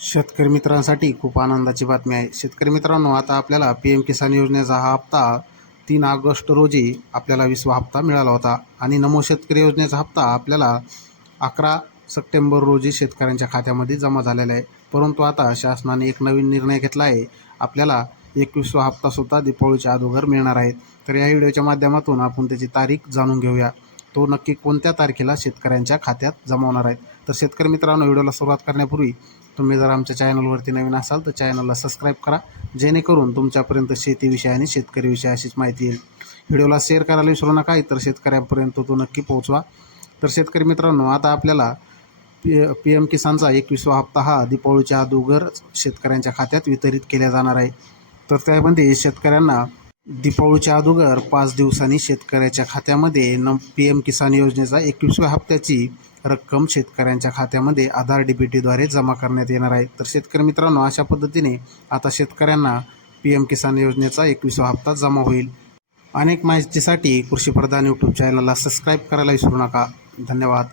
शेतकरी मित्रांसाठी खूप आनंदाची बातमी आहे। शेतकरी मित्रांनो, आता आपल्याला PM किसान योजनेचा हा हप्ता 3 ऑगस्ट रोजी आपल्याला 20वा हप्ता मिळाला होता आणि नमो शेतकरी योजनेचा हप्ता आपल्याला 11 सप्टेंबर रोजी शेतकऱ्यांच्या खात्यामध्ये जमा झालेला आहे। परंतु आता शासनाने एक नवीन निर्णय घेतला आहे, आपल्याला 21वा हप्तासुद्धा दीपावलीच्या अगोदर मिळणार आहे। तर या व्हिडिओच्या माध्यमातून आपण त्याची तारीख जाणून घेऊया, तो नक्की कोणत्या तारखेला शेतकऱ्यांच्या खात्यात जमा होणार आहे। तर शेतकरी मित्रांनो, व्हिडिओला सुरुवात करण्यापूर्वी तुम्ही जर आमच्या चॅनलवरती नवीन असाल तर चॅनलला सबस्क्राईब करा, जेणेकरून तुमच्यापर्यंत शेतीविषयी आणि शेतकरीविषयी अशीच माहिती येईल। व्हिडिओला शेअर करायला विसरू नका, इतर शेतकऱ्यांपर्यंत तो नक्की पोहोचवा। तर शेतकरी मित्रांनो, आता आपल्याला PM किसानचा 21वा हप्ता हा दीपावलीच्या अगोदर शेतकऱ्यांच्या खात्यात वितरित केला जाणार आहे। तर त्यामध्ये शेतकऱ्यांना दीपावलीच्या अगोदर 5 दिवसांनी शेतकऱ्याच्या खात्यामध्ये PM किसान योजनेचा 21व्या हप्त्याची रक्कम शेतकऱ्यांच्या खात्यामध्ये आधार DBTद्वारे जमा करण्यात येणार आहे। तर शेतकरी मित्रांनो, अशा पद्धतीने आता शेतकऱ्यांना PM किसान योजनेचा 21वा हप्ता जमा होईल। अनेक माहितीसाठी कृषीप्रधान यूट्यूब चॅनलला सबस्क्राईब करायला विसरू नका। धन्यवाद।